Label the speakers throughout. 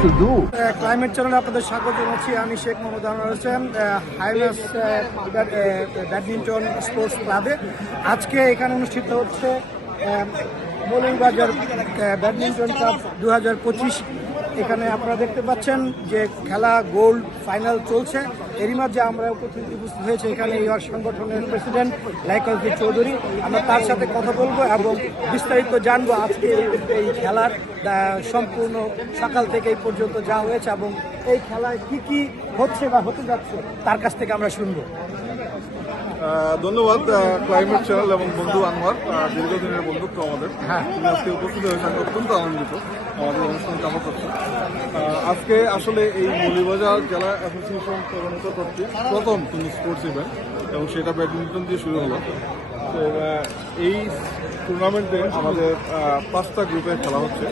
Speaker 1: Climate চ্যানেলে আপনাদের স্বাগত জানাচ্ছি। আমি শেখ মোহাম্মদ আনোয়ার হোসেন হাইলাস ব্যাডমিন্টন স্পোর্টস ক্লাবে। আজকে এখানে অনুষ্ঠিত হচ্ছে মৌলভীবাজার ব্যাডমিন্টন কাপ দু হাজার পঁচিশ। এখানে আপনারা দেখতে পাচ্ছেন যে খেলা গোল্ড ফাইনাল চলছে। এরই মাঝে আমরা উপস্থিত হয়েছে এখানে এই সংগঠনের প্রেসিডেন্ট লাইকলজি চৌধুরী। আমরা তার সাথে কথা বলব এবং বিস্তারিত জানব আজকে এই খেলার সম্পূর্ণ সকাল থেকে এই পর্যন্ত যা হয়েছে এবং এই খেলায় কি কি হচ্ছে বা হতে যাচ্ছে তার কাছ থেকে আমরা শুনব।
Speaker 2: ধন্যবাদ ক্লাইমেট চ্যানেল এবং বন্ধু আনোয়ার। দীর্ঘদিনের বন্ধুত্ব আমাদের।
Speaker 1: হ্যাঁ।
Speaker 2: আজকে উপস্থিত হয়েছে আমি অত্যন্ত আনন্দিত। আমাদের অনুষ্ঠান চাপা করছে। আজকে আসলে এই মৌলিবাজার জেলা অ্যাসোসিয়েশন তদন্ত কর্তৃক প্রথম কোনো স্পোর্টস ইভেন্ট এবং সেটা ব্যাডমিন্টন দিয়ে শুরু হলো। তো এই টুর্নামেন্টে আমাদের পাঁচটা গ্রুপে খেলা হচ্ছে।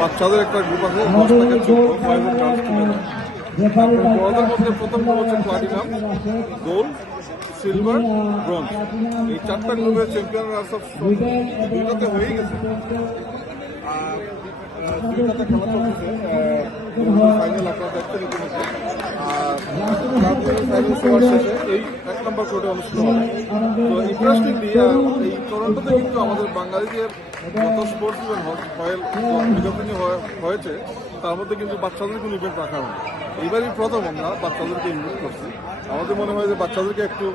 Speaker 2: বাচ্চাদের একটা গ্রুপ আছে দশ থেকে চোদ্দ বড়দের মধ্যে প্রথম গ্রুপ হচ্ছে প্লাটিনাম গোল্ড সিলভার ব্রোঞ্জ এই চারটা গ্রুপের চ্যাম্পিয়নরা সব দুইটাতে হয়ে গেছে। খেলা এই এক নম্বর অনুষ্ঠিত তো এই কিন্তু আমাদের বাঙালিদের স্পোর্টস হয়েছে তার মধ্যে কিন্তু বাচ্চাদের ইভেন্ট রাখা হয়নি এইবারই প্রথম আমরা বাচ্চাদেরকে ইনভাইট করছি আমাদের মনে হয় যে বাচ্চাদেরকে একটু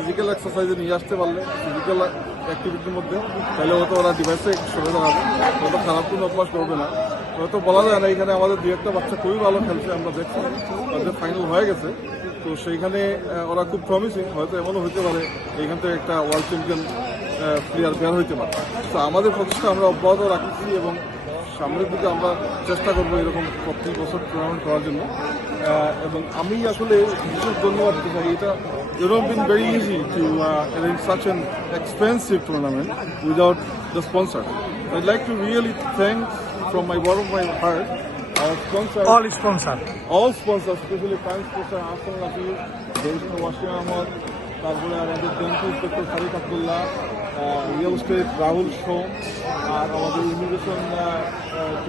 Speaker 2: ফিজিক্যাল এক্সারসাইজে নিয়ে আসতে পারলে ফিজিক্যাল অ্যাক্টিভিটির মধ্যে, তাহলে হয়তো ওরা ডিভাইসে সরে দাঁড়াবে। হয়তো খারাপ কোনো অভ্যাস করবে না। হয়তো বলা যায় না, এখানে আমাদের দু একটা বাচ্চা খুবই ভালো খেলছে, আমরা দেখছি। তাদের ফাইনাল হয়ে গেছে। তো সেইখানে ওরা খুব প্রমিসিং হয়তো এমনও হতে পারে এইখান থেকে একটা ওয়ার্ল্ড চ্যাম্পিয়ন প্লেয়ার বের হইতে পারে। তো আমাদের প্রচেষ্টা আমরা অব্যাহত রাখছি এবং সামনের দিকে আমরা চেষ্টা করব এরকম প্রত্যেক বছর টুর্নামেন্ট করার জন্য। এবং আমি আসলে বিশেষ ধন্যবাদ দিতে চাই। এটা your been very easy to arrange such an expensive tournament without the sponsor I like to really thank from my বড় my heart our sponsor.
Speaker 1: All sponsor
Speaker 2: all sponsors, especially prime sponsor Hassan Rafi, Jason Washim Ahmad, তারপরে আমাদের ডেন্টি inspector Farik Abdullah real estate Rahul show আর আমাদের immigration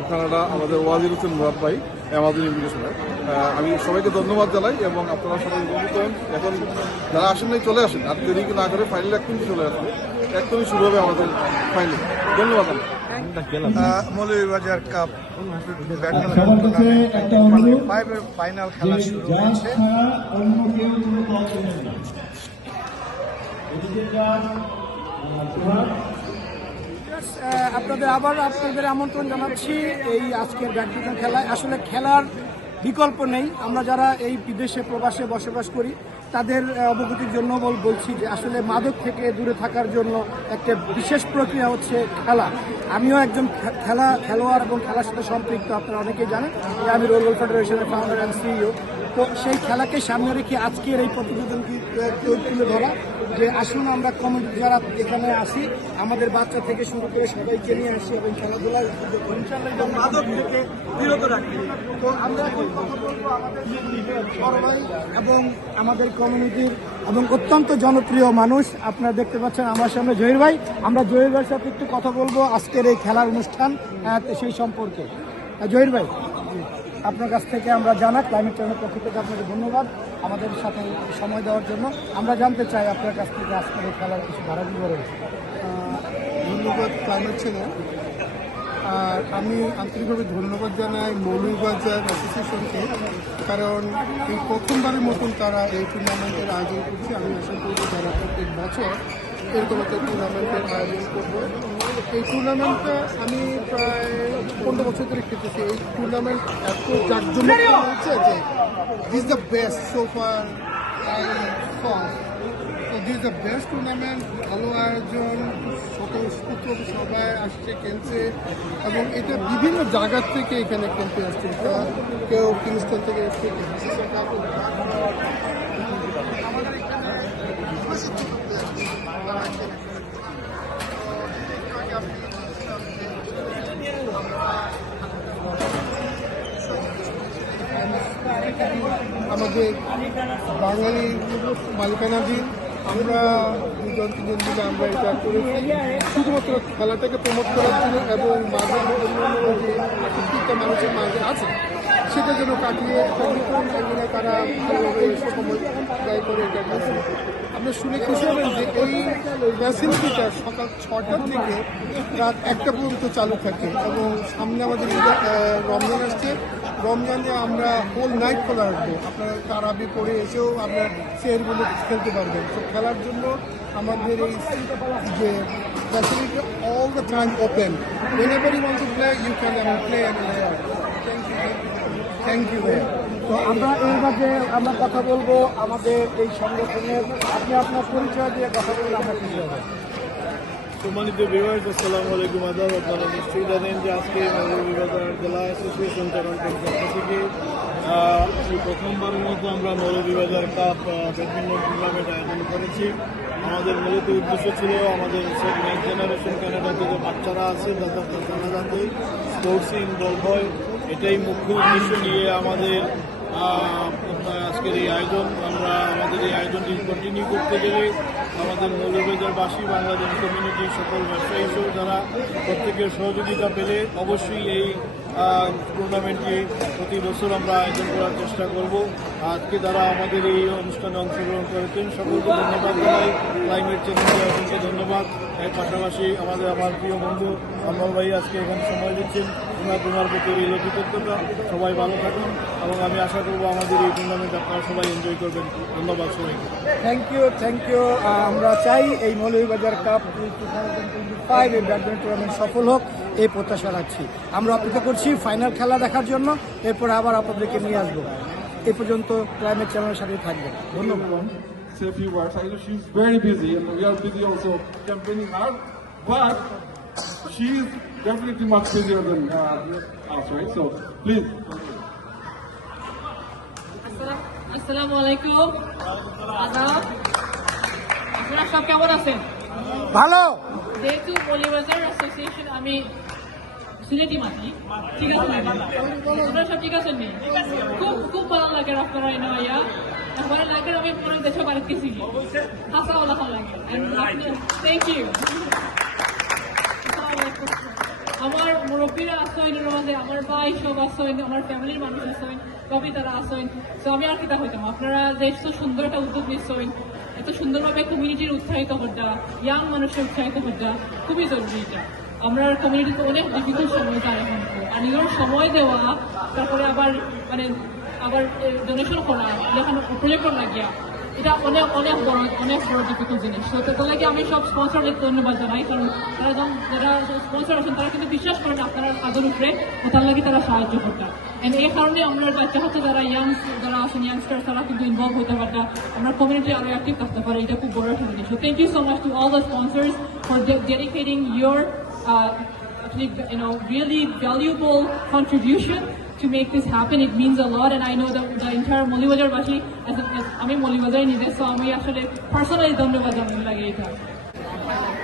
Speaker 2: Canada আমাদের ওয়াজির হোসেন মুরাদ ভাই আমাদের ইমিগ্রেশনের আমি সবাইকে ধন্যবাদ জানাই এবং আপনারা সবাই উপকৃত হন। এখন যারা আসেন নাই চলে আসেন। আর দেরি না করে ফাইনাল এক্ষুনি চলে আসবে একদমই শুরু হবে আমাদের ফাইনাল ধন্যবাদ আপনাকে।
Speaker 1: মৌলভীবাজার কাপ
Speaker 3: সবার কাছে একটা
Speaker 1: ফাইভের ফাইনাল খেলা শুরু হয়েছে। আহ, আপনাদের আবার আপনাদের আমন্ত্রণ জানাচ্ছি এই আজকের ব্যাডমিন্টন খেলায়। আসলে খেলার বিকল্প নেই। আমরা যারা এই বিদেশে প্রবাসে বসবাস করি, তাদের অবগতির জন্য বল- বলছি যে আসলে মাদক থেকে দূরে থাকার জন্য একটা বিশেষ প্রক্রিয়া হচ্ছে খেলা। আমিও একজন খেলা, খেলোয়াড় এবং খেলার সাথে সম্পৃক্ত, আপনারা অনেকেই জানেন। যে আমি রোল ফেডারেশনের ফাউন্ডার অ্যান্ড সিইও তো সেই খেলাকে সামনে রেখে আজকের এই প্রতিবেদনটি তুলে ধরা যে আসুন আমরা কমিটি যারা এখানে আসি আমাদের বাচ্চা থেকে শুরু করে সবাইকে নিয়ে আসি এবং খেলাধুলার মাদক থেকে বিরত রাখি। তো আমরা এখন এবং আমাদের কমিউনিটির এবং অত্যন্ত জনপ্রিয় মানুষ। আপনারা দেখতে পাচ্ছেন আমার সামনে জহির ভাই। আমরা জহির ভাইয়ের সাথে একটু কথা বলব আজকের এই খেলার অনুষ্ঠান সেই সম্পর্কে। জহির ভাই। আপনার কাছ থেকে আমরা জানা ক্লাইমেট চেঞ্জের পক্ষ থেকে আপনাকে ধন্যবাদ আমাদের সাথে সময় দেওয়ার জন্য। আমরা জানতে চাই আপনার কাছ থেকে আজকের এই খেলার কিছু ধারা বিবরণ
Speaker 4: ধন্যবাদ ক্লাইমেট চ্যানেল আর আমি আন্তরিকভাবে ধন্যবাদ জানাই মৌলভীবাজার অ্যাসোসিয়েশনকে কারণ এই প্রথমবারের মতন তারা এই টুর্নামেন্টের আয়োজন করছে। আমি আশা করব তারা প্রত্যেক বছর এরকম একটা টুর্নামেন্টের আয়োজন করব। এই টুর্নামেন্টটা আমি প্রায় পনেরো বছর ধরে খেতেছি এই টুর্নামেন্ট এত জাঁকজমক হচ্ছে যে this the best so far তো দিস দ্য বেস্ট টুর্নামেন্ট ভালো আয়োজন স্বতঃস্ফূর্ত সবাই আসছে খেলছে এবং এটা বিভিন্ন জায়গার থেকে এখানে খেলতে আসছে। কেউ কিংস্টন থেকে এসছে আমাদের বাঙালি মালিকানাধীন আমরা দুজন, তিনজন মিলে আমরা এটা করেছি। শুধুমাত্র খেলাটাকে প্রমোট করার জন্য এবং মাঝে যে প্রত্যেকটা মানুষের মাঝে আছে, সেটা যেন কাটিয়ে তারা সময় ব্যয় করে এটা আমরা শুনে খুশি হবেন যে এই ফ্যাসিলিটিটা সকাল ছটার থেকে রাত একটা পর্যন্ত চালু থাকে এবং সামনে আমাদের রমজান আসছে। রমজানে আমরা হোল নাইট খোলা রাখব। আপনারা তারাবি পরে এসেও আপনারা চেয়ারগুলো খেলতে পারবেন। তো খেলার জন্য আমাদের এই যে facility all the time open you want to play you can play thank you thank you
Speaker 1: তো আমরা এই মাঝে আমরা কথা বলব আমাদের এই সংগঠনের, আপনি আপনার পরিচয় দিয়ে কথা বললে আমরা খুশি হব
Speaker 5: সম্মানিত বিভাগ আসসালামু আলাইকুম, আদাব আপনারা নিশ্চয়ই জানেন যে আজকে মৌলভীবাজার জেলা অ্যাসোসিয়েশন চারণের পক্ষ থেকে প্রথমবারের মতো আমরা মৌলভীবাজার কাপ ব্যাডমিন্টন টুর্নামেন্ট আয়োজন করেছি। আমাদের মূলত উদ্দেশ্য ছিল আমাদের নেক্সট জেনারেশন কানাডাতে যে বাচ্চারা আছে তারা যাতে স্পোর্টসে ইনভলভ হয়। এটাই মুখ্য উদ্দেশ্য নিয়ে আমাদের আজকের এই আয়োজন, আমরা আমাদের এই আয়োজনটি কন্টিনিউ করতে গেলে আমাদের মৌলভীবাজারবাসী, বাংলাদেশ কমিউনিটি সকল ব্যবসায়ী সহ যারা প্রত্যেকের সহযোগিতা পেলে অবশ্যই এই টুর্নামেন্টটি প্রতি বছর আমরা আয়োজন করার চেষ্টা করব। আজকে যারা আমাদের এই অনুষ্ঠানে অংশগ্রহণ করেছেন, সকলকে ধন্যবাদ জানাই। ক্লাইমেট চেঞ্জকে ধন্যবাদ। এর পাশাপাশি আমাদের আমার প্রিয় বন্ধু আম্মাল ভাই আজকে এখানে সময় দিচ্ছেন। ওনার তোমার প্রতি রইল কৃতজ্ঞতা। সবাই ভালো থাকুন এবং আমি আশা করব আমাদের এই টুর্নামেন্ট আপনারা সবাই এনজয় করবেন। ধন্যবাদ সবাইকে।
Speaker 1: থ্যাংক ইউ থ্যাংক ইউ আমরা চাই এই Moulvibazar cup two thousand twenty five এই ব্যাডমিন্টন টুর্নামেন্ট সফল হোক এই প্রত্যাশা রাখছি। আমরা অপেক্ষা করছি ফাইনাল খেলা দেখার জন্য এরপরে আবার আপনাদেরকে নিয়ে আসব। এ পর্যন্ত ক্লাইমেট চ্যানেলের সাথে থাকবেন। ধন্যবাদ।
Speaker 3: Say a few words. I know she's very busy, and we are busy also campaigning hard, but she's definitely much busier than uh, us, right? So please.
Speaker 6: আসসালামু আলাইকুম আপনারা সব কেমন আছেন?
Speaker 1: ভালো।
Speaker 6: যেহেতু মলিবাজার অ্যাসোসিয়েশন আমি সিলেটি মাটি। ঠিক আছে আপনারা সব ঠিক আছেন খুব খুব ভালো লাগে আপনারা এনে আইয়া আমার লাগে আমি পুরো দেশে বাড়িতে গেছি হাসা ওলা লাগে থ্যাংক ইউ আমার মুরব্বীরা আসেন এর মাঝে আমার ভাই সব আসেন আমার ফ্যামিলির মানুষ আসেন সবই তারা আসেন তো আমি আর কিতা হইতাম? আপনারা যে এত সুন্দর একটা উদ্যোগ নিচ্ছেন, এত সুন্দরভাবে কমিউনিটির উৎসাহিত হত্যা ইয়াং মানুষের উৎসাহিত হত্যা, খুবই জরুরি এটা। আমরা কমিউনিটিতে অনেক ডিফিকাল্ট সময় যায় এখন। আর নিজের সময় দেওয়া, তারপরে আবার মানে আবার ডোনেশন করা যেখানে প্রজেক্ট লাগিয়া এটা অনেক অনেক বড় অনেক বড় ডিফিকাল্ট জিনিস। তো তার লাগে আমি সব স্পন্সরদের ধন্যবাদ জানাই কারণ তারা যখন যারা স্পন্সর আছেন তারা কিন্তু বিশ্বাস করেন আপনার আদর উপরে ও তার লাগে তারা সাহায্য করতে। এন্ড এই কারণে আমরা বাচ্চা হচ্ছে যারা ইয়াং যারা আছেন ইয়াংস্টার তারা কিন্তু ইনভলভ হতে পারতা আমরা কমিউনিটি আরও অ্যাক্টিভ থাকতে পারে এটা খুব বড় একটা জিনিস। Thank you so much to all the sponsors for dedicating your actually, you know, really valuable contribution to make this happen. It means a lot, and I know that the entire Molibajar Bashi, as, a, as আমি মলিবাজার নিজে so আমি আসলে personally ধন্যবাদ জানাতে লাগে এটা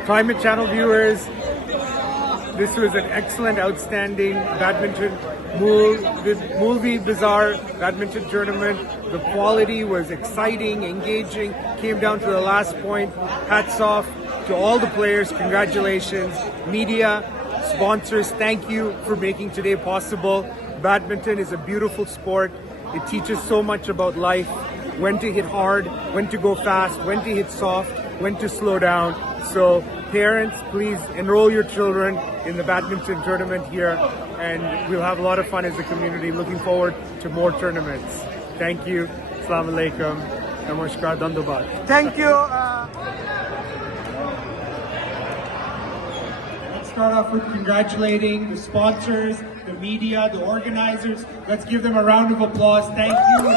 Speaker 7: Climate Channel viewers, this was an excellent, outstanding badminton Mool, the Moolvi Bazaar badminton tournament. The quality was exciting, engaging, came down to the last point. Hats off to all the players. Congratulations. Media, sponsors, thank you for making today possible. Badminton is a beautiful sport. It teaches so much about life when to hit hard, when to go fast, when to hit soft, when to slow down. So, parents, please enroll your children in the badminton tournament here, and we'll have a lot of fun as a community. Looking forward to more tournaments. Thank you. Assalamu alaikum. Namaskar. Dandabad.
Speaker 1: Thank you.
Speaker 7: Uh start off with congratulating the sponsors, the media, the organizers. Let's give them a round of applause. Thank you.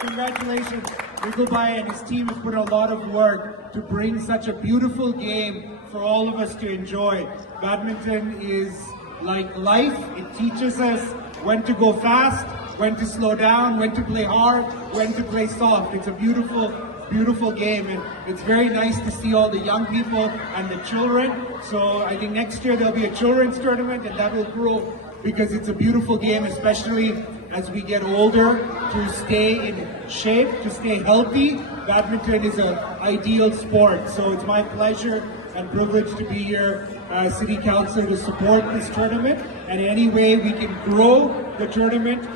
Speaker 7: Congratulations. Rigobay and his team have put a lot of work to bring such a beautiful game for all of us to enjoy. Badminton is like life. It teaches us when to go fast, when to slow down, when to play hard, when to play soft. It's a beautiful beautiful game and it's very nice to see all the young people and the children so i think next year there'll be a children's tournament and that will grow because it's a beautiful game especially as we get older to stay in shape, to stay healthy. Badminton is an ideal sport. So it's my pleasure and privilege to be here as City Council to support this tournament. And any way we can grow the tournament